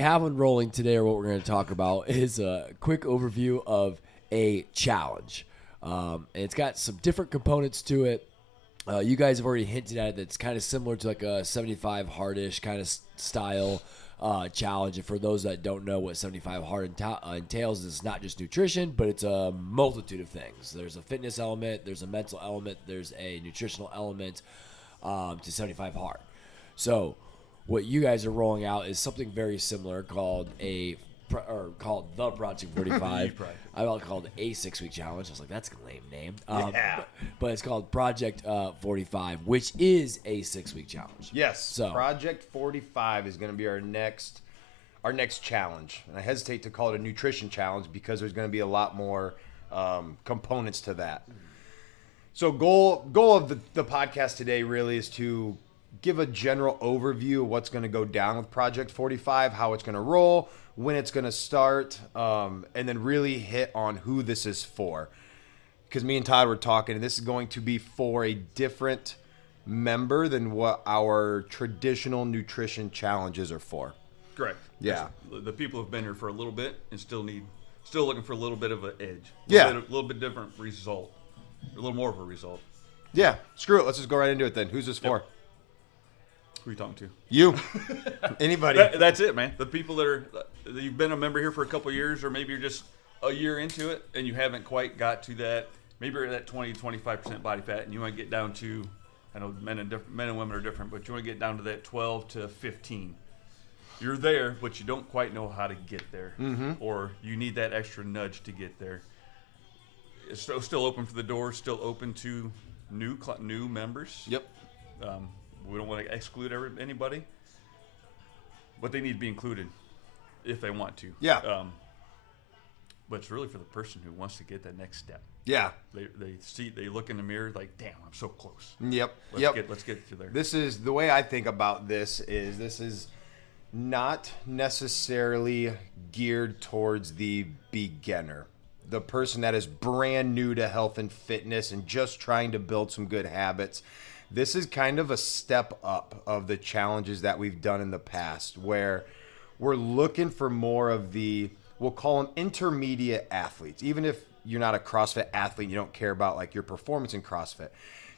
have on rolling today, or what we're going to talk about, is a quick overview of a challenge. And it's got some different components to it. You guys have already hinted at it. That's kind of similar to like a 75 hardish kind of style challenge. And for those that don't know what 75 hard entails, it's not just nutrition, but it's a multitude of things. There's a fitness element, there's a mental element, there's a nutritional element to 75 hard. So what you guys are rolling out is something very similar called the Project 45. I will call it a 6-week challenge. I was like, that's a lame name. But it's called Project 45, which is a 6-week challenge. Yes. So Project 45 is going to be our next challenge. And I hesitate to call it a nutrition challenge because there's going to be a lot more components to that. So goal of the podcast today really is to give a general overview of what's going to go down with Project 45, how it's going to roll, when it's going to start, and then really hit on who this is for. Because me and Todd were talking, and this is going to be for a different member than what our traditional nutrition challenges are for. Correct. Yeah. The people have been here for a little bit and still looking for a little bit of an edge. A little bit different result. A little more of a result. Yeah. Screw it. Let's just go right into it then. Who's this for? Who are you talking to? You. Anybody. That's it, man. The people that you've been a member here for a couple of years, or maybe you're just a year into it and you haven't quite got to that. Maybe you're at that 20-25% body fat and you want to get down to, I know men and women are different, but you want to get down to that 12 to 15. You're there, but you don't quite know how to get there. Mm-hmm. Or you need that extra nudge to get there. It's still open for the door, still open to new members. Yep. We don't want to exclude anybody, but they need to be included if they want to. Yeah. But it's really for the person who wants to get that next step. Yeah. They look in the mirror like, damn, I'm so close. Yep. Let's get to there. This is the way I think about this is not necessarily geared towards the beginner, the person that is brand new to health and fitness and just trying to build some good habits. This is kind of a step up of the challenges that we've done in the past, where we're looking for more of we'll call them intermediate athletes. Even if you're not a CrossFit athlete, you don't care about like your performance in CrossFit.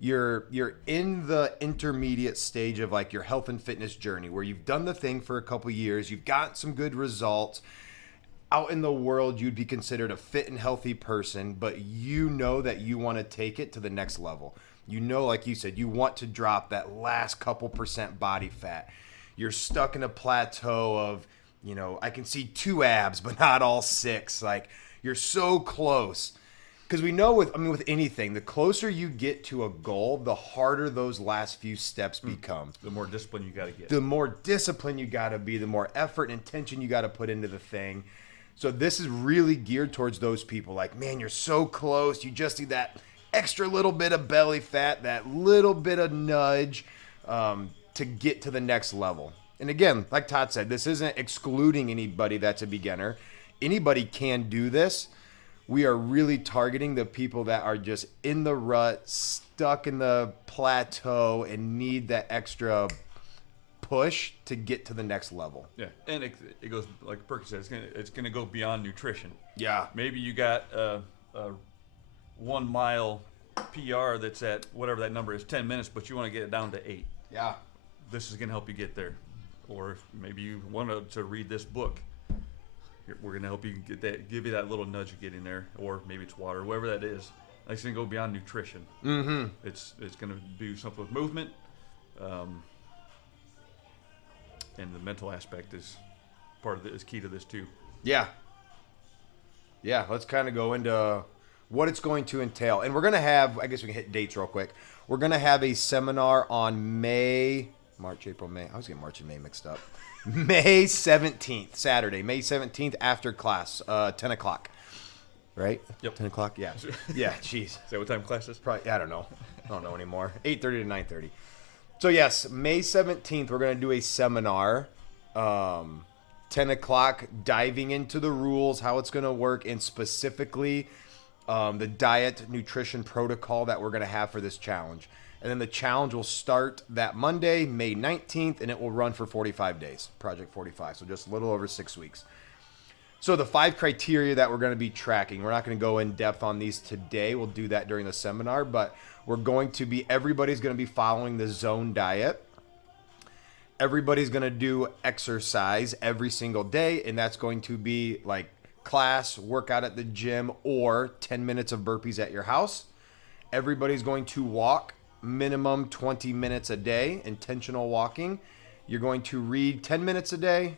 You're in the intermediate stage of like your health and fitness journey, where you've done the thing for a couple years, you've got some good results. Out in the world, you'd be considered a fit and healthy person, but you know that you want to take it to the next level. You know, like you said, you want to drop that last couple percent body fat. You're stuck in a plateau of, I can see 2 abs, but not all 6. Like, you're so close. Because we know with anything, the closer you get to a goal, the harder those last few steps become. The more discipline you got to get. The more discipline you got to be, the more effort and intention you got to put into the thing. So this is really geared towards those people. Like, man, you're so close. You just need that extra little bit of belly fat, that little bit of nudge to get to the next level. And again, like Todd said, this isn't excluding anybody that's a beginner. Anybody can do this. We are really targeting the people that are just in the rut, stuck in the plateau, and need that extra push to get to the next level. Yeah, and it goes, like Perky said, it's gonna go beyond nutrition. Yeah. Maybe you got a 1 mile PR that's at whatever that number is, 10 minutes, but you want to get it down to 8. Yeah. This is going to help you get there. Or maybe you want to read this book. We're going to help you get that, give you that little nudge of getting there. Or maybe it's water, whatever that is. It's going to go beyond nutrition. Mm-hmm. It's going to do something with movement. And the mental aspect is key to this too. Yeah. Yeah, let's kind of go into what it's going to entail. And we're going to have, I guess we can hit dates real quick. We're going to have a seminar on May 17th, Saturday, May 17th after class, 10 o'clock. Right? Yep. 10 o'clock? Yeah. Yeah, jeez. Is that what time class is? Probably, I don't know anymore. 8:30 to 9:30. So yes, May 17th, we're going to do a seminar, 10 o'clock, diving into the rules, how it's going to work, and specifically the diet nutrition protocol that we're going to have for this challenge. And then the challenge will start that Monday, May 19th, and it will run for 45 days, Project 45. So just a little over 6 weeks. So the 5 criteria that we're going to be tracking, we're not going to go in depth on these today. We'll do that during the seminar, but everybody's going to be following the zone diet. Everybody's going to do exercise every single day, and that's going to be like class, workout at the gym, or 10 minutes of burpees at your house. Everybody's going to walk minimum 20 minutes a day, intentional walking. You're going to read 10 minutes a day,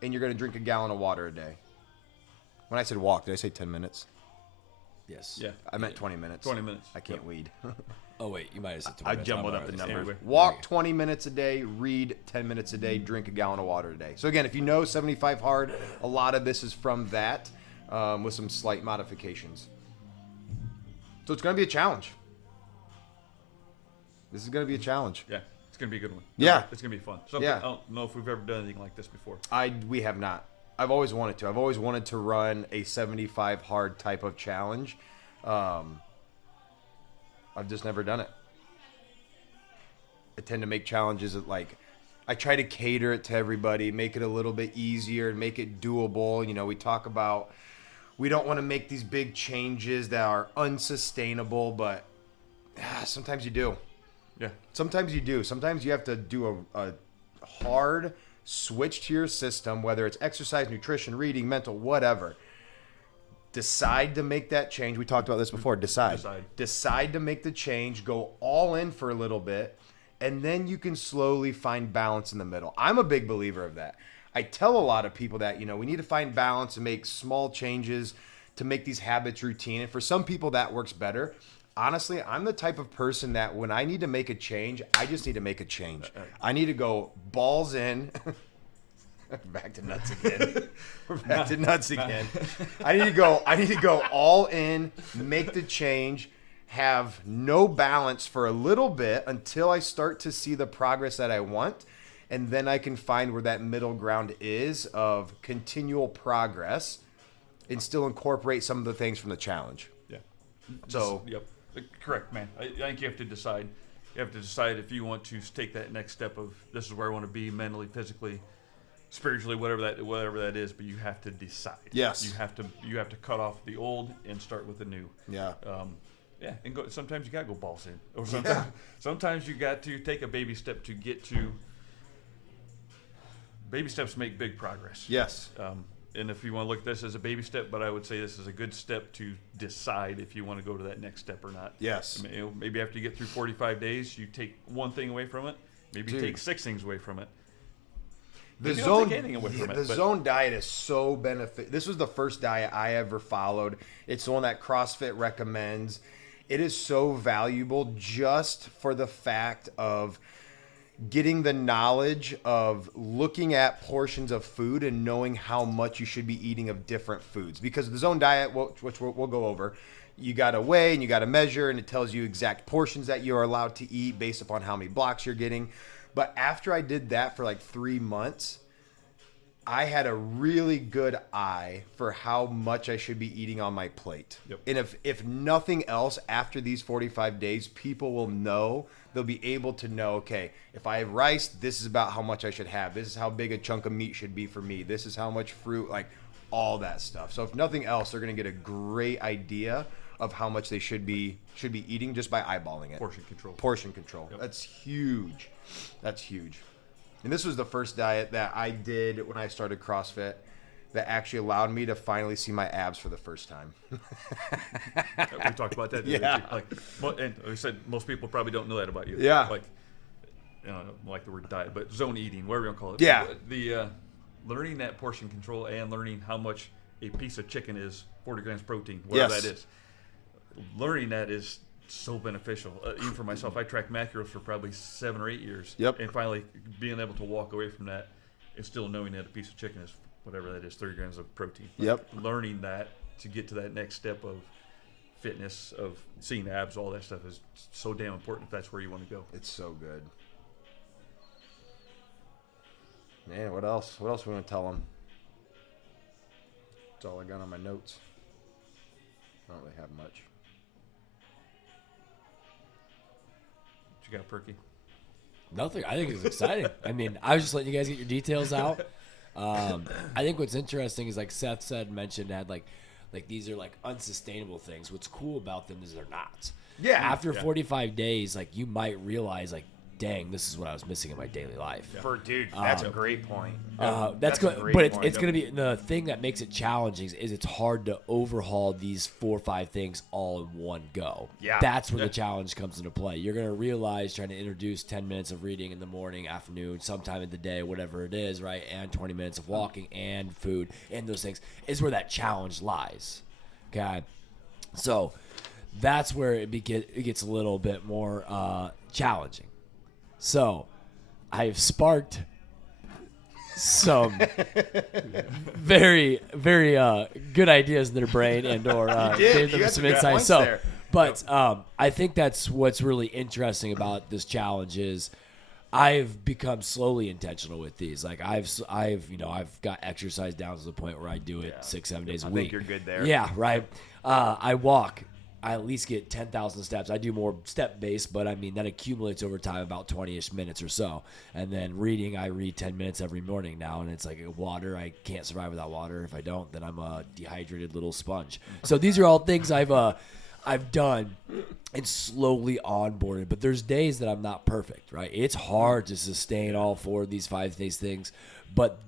and you're going to drink a gallon of water a day. When I said walk, did I say 10 minutes? Yes. Yeah. I meant 20 minutes. 20 minutes. I can't weed. Oh, wait. You might have said 20 I minutes. jumbled I'm up the already- numbers. Anyway. Walk 20 minutes a day, read 10 minutes a day, drink a gallon of water a day. So again, if you know 75 hard, a lot of this is from that with some slight modifications. So it's going to be a challenge. This is going to be a challenge. Yeah, it's gonna be a good one. Yeah. It's gonna be fun. Yeah. I don't know if we've ever done anything like this before. We have not. I've always wanted to. I've always wanted to run a 75 hard type of challenge. I've just never done it. I tend to make challenges that I try to cater it to everybody, make it a little bit easier, and make it doable. You know, we talk about we don't want to make these big changes that are unsustainable, but sometimes you do. Yeah. Sometimes you do. Sometimes you have to do a hard switch to your system, whether it's exercise, nutrition, reading, mental, whatever. Decide to make that change. We talked about this before. Decide to make the change. Go all in for a little bit, and then you can slowly find balance in the middle. I'm a big believer of that. I tell a lot of people that, we need to find balance and make small changes to make these habits routine. And for some people, that works better. Honestly, I'm the type of person that when I need to make a change, I just need to make a change. I need to go balls in. Back to nuts again. We're back to nuts again. I need to go all in, make the change, have no balance for a little bit until I start to see the progress that I want. And then I can find where that middle ground is of continual progress and still incorporate some of the things from the challenge. Yeah. So, Yep. Correct, man. I think you have to decide. You have to decide if you want to take that next step of this is where I want to be mentally, physically, spiritually, whatever that is. But you have to decide. Yes. You have to cut off the old and start with the new. yeah. Yeah, and sometimes you gotta go balls in, or sometimes you got to take a baby step to get to. Baby steps make big progress. Yes. And if you want to look at this as a baby step, but I would say this is a good step to decide if you want to go to that next step or not. Yes. I mean, maybe after you get through 45 days, you take one thing away from it. Maybe you take 6 things away from it. The Maybe you zone, don't take anything away from it, the but- zone diet is so benefit. This was the first diet I ever followed. It's the one that CrossFit recommends. It is so valuable just for the fact of getting the knowledge of looking at portions of food and knowing how much you should be eating of different foods. Because the zone diet, which we'll go over, you got to weigh and you got to measure, and it tells you exact portions that you are allowed to eat based upon how many blocks you're getting. But after I did that for 3 months, I had a really good eye for how much I should be eating on my plate. Yep. And if nothing else, after these 45 days, people will know, they'll be able to know, okay, if I have rice, this is about how much I should have. This is how big a chunk of meat should be for me. This is how much fruit, all that stuff. So if nothing else, they're going to get a great idea of how much they should be eating just by eyeballing it. Portion control. Yep. That's huge. That's huge. And this was the first diet that I did when I started CrossFit that actually allowed me to finally see my abs for the first time. We talked about that. Yeah. And like I said, most people probably don't know that about you. Yeah. I don't like the word diet, but zone eating, whatever you want to call it. Yeah. The learning that portion control and learning how much a piece of chicken is, 40 grams protein, whatever Yes. that is. Learning that is so beneficial. Even for myself, I tracked macros for probably 7 or 8 years. Yep. And finally being able to walk away from that and still knowing that a piece of chicken is whatever that is, 30 grams of protein. Yep. Learning that to get to that next step of fitness, of seeing abs, all that stuff is so damn important if that's where you want to go. It's so good. Man, what else? What else we want to tell them? That's all I got on my notes. I don't really have much. What you got, Perky? Nothing. I think it's exciting. I mean, I was just letting you guys get your details out. I think what's interesting is like Seth had like these are like unsustainable things. What's cool about them is they're not. Yeah. After 45 days, like you might realize like, dang, this is what I was missing in my daily life. That's a great point. That's a good, great but point. it's going to be the thing that makes it challenging is it's hard to overhaul these 4 or 5 things all in one go. Yeah. That's where the challenge comes into play. You're going to realize trying to introduce 10 minutes of reading in the morning, afternoon, sometime in the day, whatever it is, right? And 20 minutes of walking and food and those things is where that challenge lies. Okay. So that's where it gets a little bit more challenging. So, I've sparked some very, very good ideas in their brain and/or gave them some insights. So, but I think that's what's really interesting about this challenge is I've become slowly intentional with these. Like I've got exercise down to the point where I do it 6-7 days a week. I think you're good there. Yeah, right. I walk. I at least get 10,000 steps. I do more step-based, but I mean, that accumulates over time about 20-ish minutes or so. And then reading, I read 10 minutes every morning now, and it's like water. I can't survive without water. If I don't, then I'm a dehydrated little sponge. So these are all things I've done and slowly onboarded. But there's days that I'm not perfect, right? It's hard to sustain all 4 of these 5 days things. But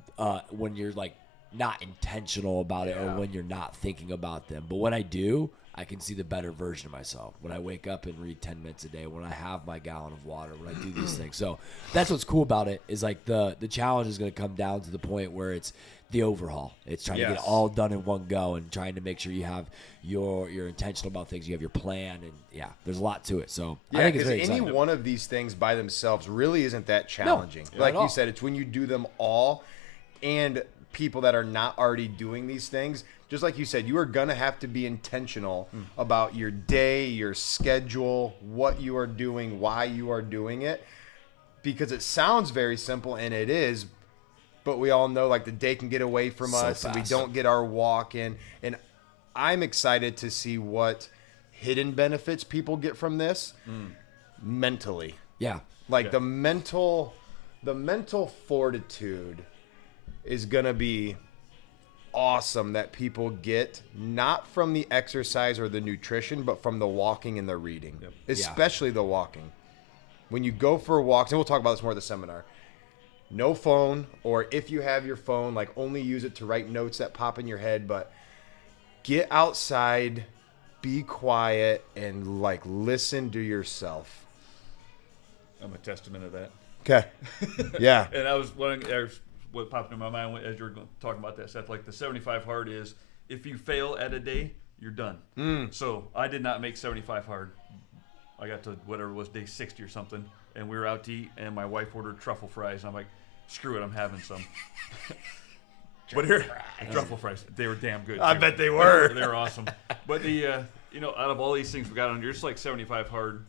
when you're like not intentional about it or when you're not thinking about them. But when I do, I can see the better version of myself when I wake up and read 10 minutes a day, when I have my gallon of water, when I do these things. So that's what's cool about it is like the challenge is going to come down to the point where it's the overhaul. It's trying to get it all done in one go and trying to make sure you have you're intentional about things. You have your plan, and there's a lot to it. So I think it's very any exciting. one of these things by themselves really isn't that challenging. No, like not at you all. said, it's when you do them all and people that are not already doing these things, just like you said, you are going to have to be intentional about your day, your schedule, what you are doing, why you are doing it, because it sounds very simple, and it is, but we all know like the day can get away from So us and we fast. don't get our walk in. And I'm excited to see what hidden benefits people get from this mentally. Yeah. Like the mental fortitude is going to be awesome that people get, not from the exercise or the nutrition, but from the walking and the reading, especially the walking. When you go for walks, and we'll talk about this more at the seminar, no phone, or if you have your phone, like only use it to write notes that pop in your head, but get outside, be quiet, and like listen to yourself. I'm a testament of that. Okay. Yeah. And I was wondering, what popped in my mind as you were talking about that stuff, like the 75 hard is if you fail at a day, you're done. So I did not make 75 hard. I got to whatever it was, day 60 or something, and we were out to eat, and my wife ordered truffle fries, and I'm like, screw it, I'm having some. But here, truffle fries, they were damn good. I bet they were. They were awesome. But the out of all these things we got on, just like 75 hard,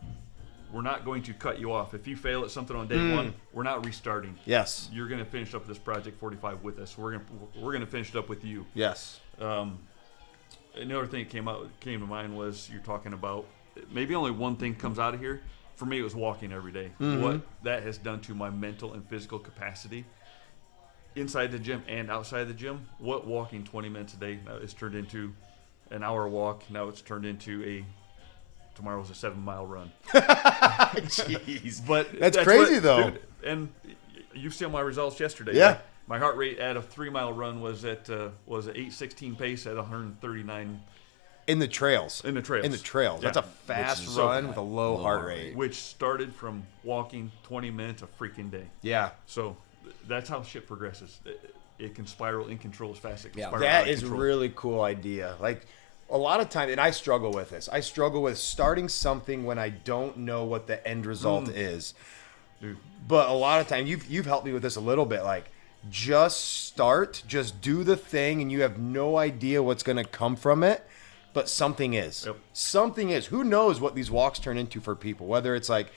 we're not going to cut you off. If you fail at something on day 1, we're not restarting. Yes. You're going to finish up this project 45 with us. We're going to finish it up with you. Yes. Another thing that came to mind was you're talking about maybe only one thing comes out of here. For me, it was walking every day. What that has done to my mental and physical capacity inside the gym and outside the gym. What walking 20 minutes a day now is turned into an hour walk. Now it's turned into tomorrow's a 7-mile run. Jeez. But that's crazy, though. Dude, and you've seen my results yesterday. Yeah. Like, my heart rate at a 3-mile run was at an 8:16 pace at 139 in the trails. in the trails. Yeah. That's a fast run with a low heart rate. Which started from walking 20 minutes a freaking day. Yeah. So that's how shit progresses. It can spiral in control as fast as it can spiral That out of is control. really cool idea. Like a lot of times, and I struggle with this. I struggle with starting something when I don't know what the end result is. Dude. But a lot of times, you've helped me with this a little bit. Like, just start, just do the thing, and you have no idea what's going to come from it. But something is. Yep. Something is. Who knows what these walks turn into for people? Whether it's like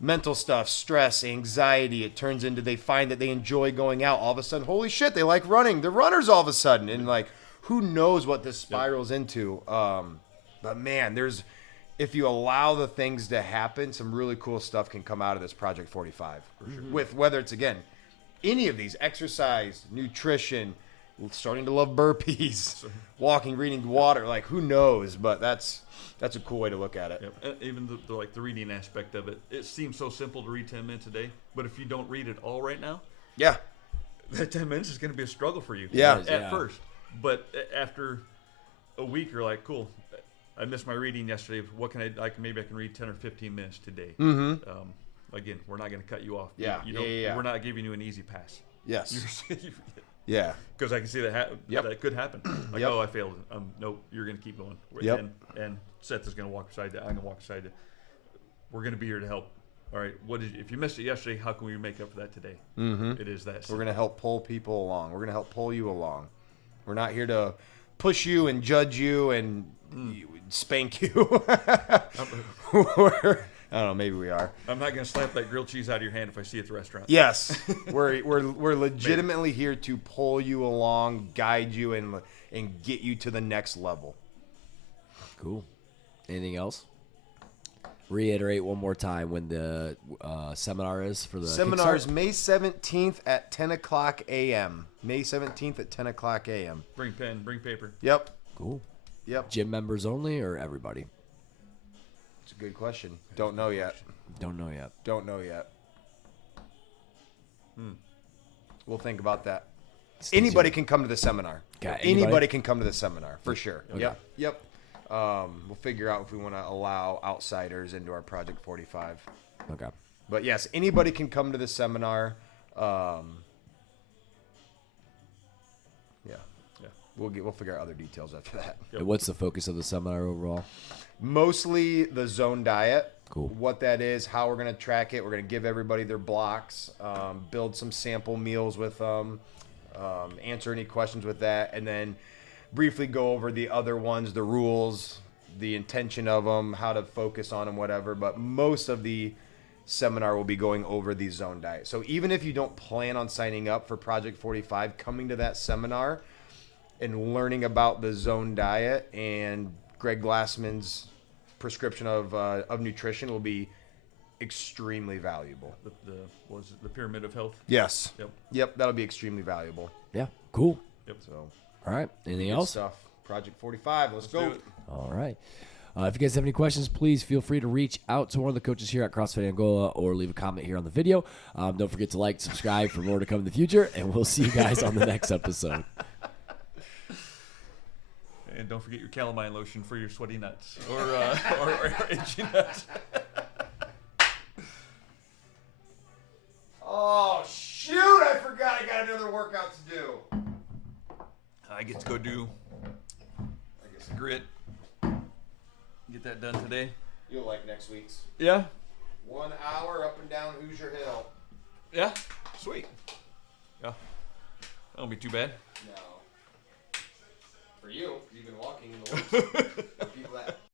mental stuff, stress, anxiety, it turns into they find that they enjoy going out. All of a sudden, holy shit, they like running. They're runners all of a sudden. And like, who knows what this spirals into? But man, if you allow the things to happen, some really cool stuff can come out of this Project 45. With whether it's, again, any of these, exercise, nutrition, starting to love burpees, walking, reading water, like who knows? But that's a cool way to look at it. Yep. And even the reading aspect of it. It seems so simple to read 10 minutes a day, but if you don't read it all right now, Yeah. that 10 minutes is going to be a struggle for you. Yeah. At first. But after a week, you're like, cool, I missed my reading yesterday. What can maybe I can read 10 or 15 minutes today. Mm-hmm. Again, we're not going to cut you off. Yeah. You don't, Yeah. We're not giving you an easy pass. Yes. Yeah. Because I can see that Yep. that could happen. Like, Yep. oh, I failed. Nope, you're going to keep going. Yep. And Seth is going to walk beside you. I'm going to walk beside you. We're going to be here to help. All right. If you missed it yesterday, how can we make up for that today? Mm-hmm. It is that. We're going to help pull people along. We're going to help pull you along. We're not here to push you and judge you and spank you. I don't know. Maybe we are. I'm not going to slap that grilled cheese out of your hand if I see it at the restaurant. Yes, we're legitimately here to pull you along, guide you, and get you to the next level. Cool. Anything else? Reiterate one more time when the seminar is for the Seminars Kickstart. May 17th at 10 o'clock a.m. May 17th at 10 o'clock a.m. Bring pen, bring paper. Yep. Cool. Yep. Gym members only or everybody? It's a good question. Don't know yet. Don't know yet. Don't know yet. We'll think about that. Stay Anybody tuned. can come to the seminar. Okay, Anybody anybody? can come to the seminar for sure. Okay. Yep. We'll figure out if we want to allow outsiders into our Project 45. Okay. But yes, anybody can come to the seminar. Yeah. We'll figure out other details after that. Yep. And what's the focus of the seminar overall? Mostly the zone diet. Cool. What that is, how we're going to track it. We're going to give everybody their blocks, build some sample meals with them, answer any questions with that, and then briefly go over the other ones, the rules, the intention of them, how to focus on them, whatever. But most of the seminar will be going over the zone diet. So even if you don't plan on signing up for Project 45, coming to that seminar and learning about the zone diet and Greg Glassman's prescription of nutrition will be extremely valuable. The pyramid of health. Yes. Yep. Yep, that'll be extremely valuable. Yeah. Cool. So, All right. Anything good else? stuff. Project 45. Let's go. do it. All right. If you guys have any questions, please feel free to reach out to one of the coaches here at CrossFit Angola or leave a comment here on the video. Don't forget to like, subscribe for more to come in the future, and we'll see you guys on the next episode. And don't forget your calamine lotion for your sweaty nuts or itchy nuts. Oh, shoot. I forgot I got another workout to do. I get to go do grit. Get that done today. You'll like next week's. Yeah. 1 hour up and down Hoosier Hill. Yeah. Sweet. Yeah. That won't be too bad. No. For you, you've been walking in the woods. For people that